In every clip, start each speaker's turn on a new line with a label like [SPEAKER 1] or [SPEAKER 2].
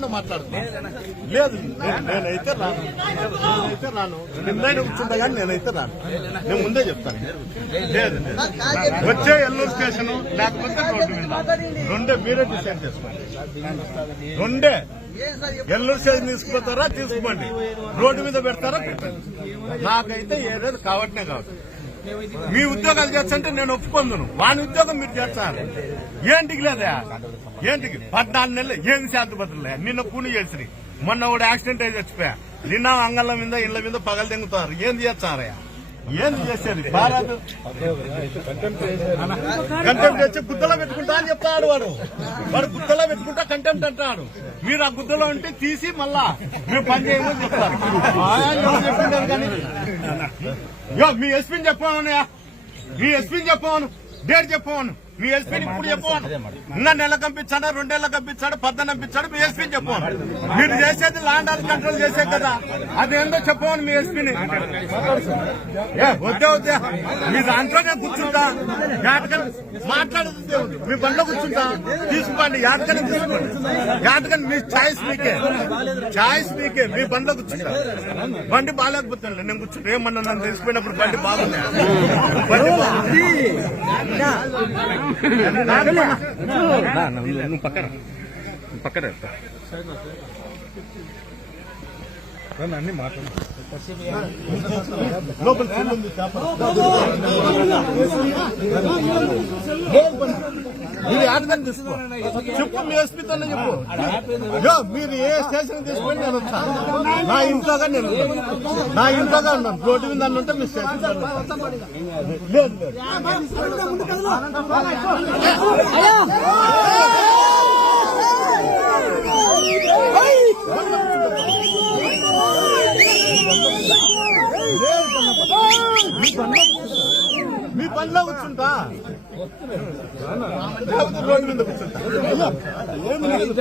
[SPEAKER 1] లేకుండా మాట్లాడుతున్నాను లేదు నేనైతే రాను. నేనైతే రాను. నిన్నైనా కూర్చుంటా కానీ నేనైతే రాను. నేను ముందే చెప్తాను. లేదు లేదు. వచ్చే ఎల్లూరు స్టేషన్ లేకపోతే రోడ్డు మీద. రెండే మీరే డిసైడ్ చేసుకోండి. రెండే. ఎల్లూరు స్టేషన్ తీసుకుపోతారా? తీసుకోండి రోడ్డు మీద పెడతారా? పెట్టండి నాకైతే ఏదైనా కావట్నే కావచ్చు. మీ ఉద్యోగాలు చేస్తుంటే నేను ఒప్పుకుందును. వాని ఉద్యోగం మీరు చేస్తారు. ఏంటికి లేదా ఏంటికి పద్నాలుగు నెలలు ఏం శాంతి భద్రలే నిన్న కూని చేసి మొన్న కూడా యాక్సిడెంట్ అయి చచ్చిపోయా. నిన్న అంగళ్ళ మీద ఇళ్ళ మీద పగలు తెంగుతారు. ఏం చేస్తారయ్యా? ఏంది చేసేది? భారత్ కంటెంప్ట్ వచ్చి గుద్దలో పెట్టుకుంటా అని చెప్తాడు వాడు. వాడు గుద్దలో పెట్టుకుంటా కంటెంప్ట్ అంటాడు. మీరు ఆ గుద్దలో ఉంటే తీసి మళ్ళా మీరు పని చేయమని చెప్తారు. కానీ మీ ఎస్పీని చెప్పమనయా మీ ఎస్పీని చెప్పాను. డేట్ చెప్పాను. మీ ఎస్పీని ఇప్పుడు చెప్పాను ఇంకా నెల కంపించాడా రెండేళ్ళ పంపించాడు పద్దెన కంపించాడు మీ ఎస్పీని చెప్పాను మీరు చేసేది ల్యాండ్ ఆల్ కంట్రోల్ చేసే కదా. అదేందో చెప్పమను మీ ఎస్పీని వద్దే వద్దే. మీ దాంట్లోనే కూర్చుంటా. యాటకని మాట్లాడుతుంది మీ బండ్లో కూర్చుంటా. తీసుకోండి యాటకని తీసుకోండి యాటకని మీ ఛాయిస్ మీకే. ఛాయిస్ మీకే. మీ బండ్లో కూర్చుంటా. బండి బాగాలేకపోతే నేను కూర్చుంటా ఏమన్నా నన్ను తెలిసిపోయినప్పుడు బండి బాగుంది బండి బాగుంది
[SPEAKER 2] నువ్వు పక్కన పక్కన అన్ని మాట్లాడు
[SPEAKER 1] లోపల చెల్లి ఉంది మీరు యాటకని తీసుకో. చెప్పు మీ ఎస్పీతో చెప్పు. యో, మీరు ఏ స్టేషన్ తీసుకోండి నేను నా ఇంట్లోగా నేను నా ఇంట్లోగా ఉన్నాను. రోడ్డు మీద నన్ను ఉంటే మీ స్టేషన్ లేదు లేదు మీ పనిలో కూర్చుంటా లేకపోతే రోడ్డు మీద కూర్చుంటా అయ్యో, ఏమి లేదు.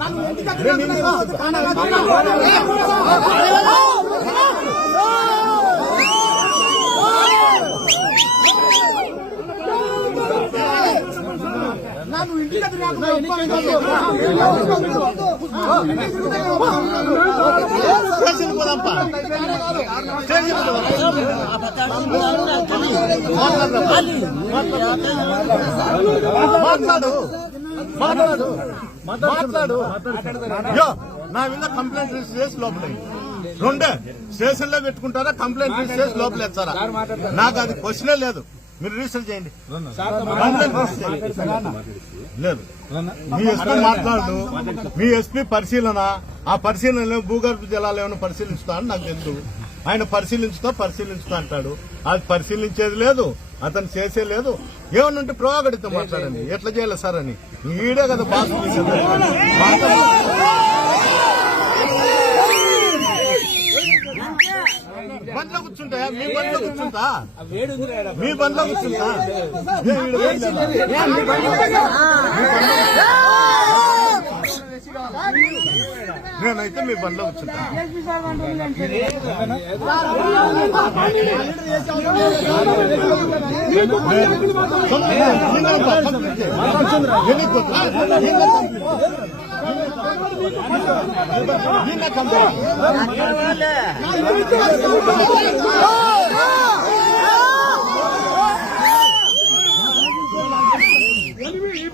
[SPEAKER 1] నేను ఇంటికి స్టేషన్ పోదాంపా స్టేషన్ మాట్లాడు మాట్లాడు మాట్లాడు నా మీద కంప్లైంట్ రిజిస్టర్ చేసి లోపల రెండే స్టేషన్లో పెట్టుకుంటారా కంప్లైంట్ రిజిస్టర్ చేసి లోపల ఎత్తారా నాకు అది క్వశ్చనే లేదు మీరు రిజిస్టర్ చేయండి. లేదు మీ ఎస్పీ మాట్లాడు మీ ఎస్పీ పరిశీలన ఆ పరిశీలనలో భూగర్భ జలాలు ఏమైనా పరిశీలించుతా అని నాకు తెలుసు ఆయన పరిశీలించుతా పరిశీలించుతా అంటాడు అది పరిశీలించేది లేదు అతను చేసే లేదు ఏమన్నా ఉంటే ప్రోగడితో మాట్లాడండి ఎట్లా చేయాలి సార్ అని ఈడే కదా బాస్ బండ్లో కూర్చుంటా మీ బండ్లో కూర్చుంటా మీ బండ్లో కూర్చుంటా ఏ ఈడ బండ్లో? నేనైతే మీ బండ్లో కూర్చుంటా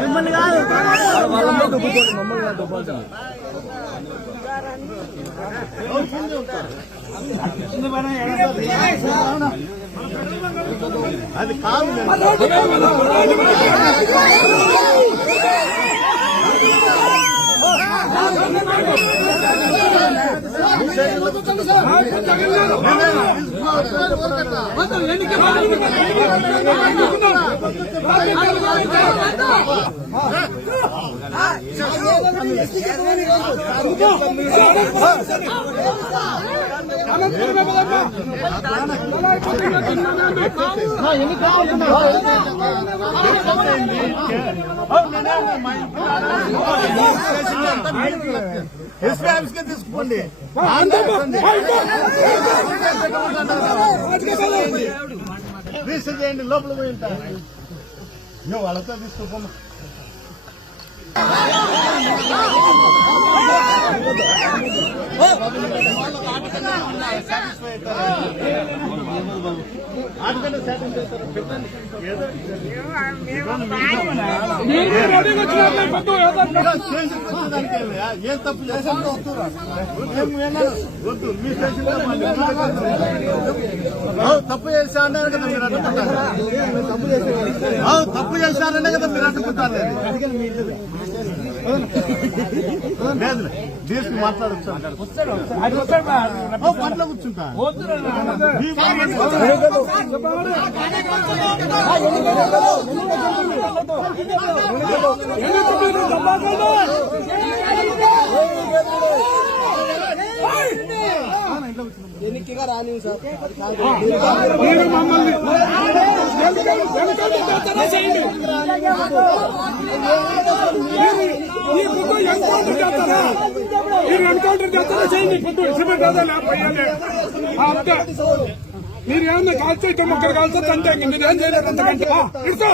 [SPEAKER 1] మిమ్మల్ని కాదు వాళ్ళందరూ దుబ్బుకోండి మమ్మల్ని కాదు దుబ్బాల్సింది అది కాదు ఎన్ని ఆఫీస్ కి తీసుకోండి రిజిస్టర్ చేయండి లోపల పోయి ఉంటా నువ్వు వాళ్ళతో తీసుకోమ్మా సాటిస్ఫై అవుతారు ఏం తప్పు చేశాను వద్దు మీ తప్పు చేశానే కదా మీరు అనుకుంటారు తప్పు చేశారనే కదా మీరు అనుకుంటారు లేదు తీసుకు మాట్లాడచ్చు పట్ల కూర్చుంటా
[SPEAKER 3] ఎన్నికగా రాని సార్
[SPEAKER 4] మీరు మమ్మల్ని చేయండి చేయండి పొద్దు. సిమెంట్ మీరు ఏమన్నా కాల్చేయటం ఒక్కరు కాల్చొచ్చు అంటే మీరేం చేయలేదు అంతకంటే. ఇస్తా